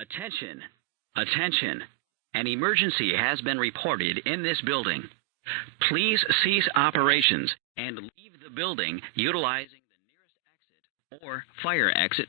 Attention! Attention! An emergency has been reported in this building. Please cease operations and leave the building utilizing the nearest exit or fire exit.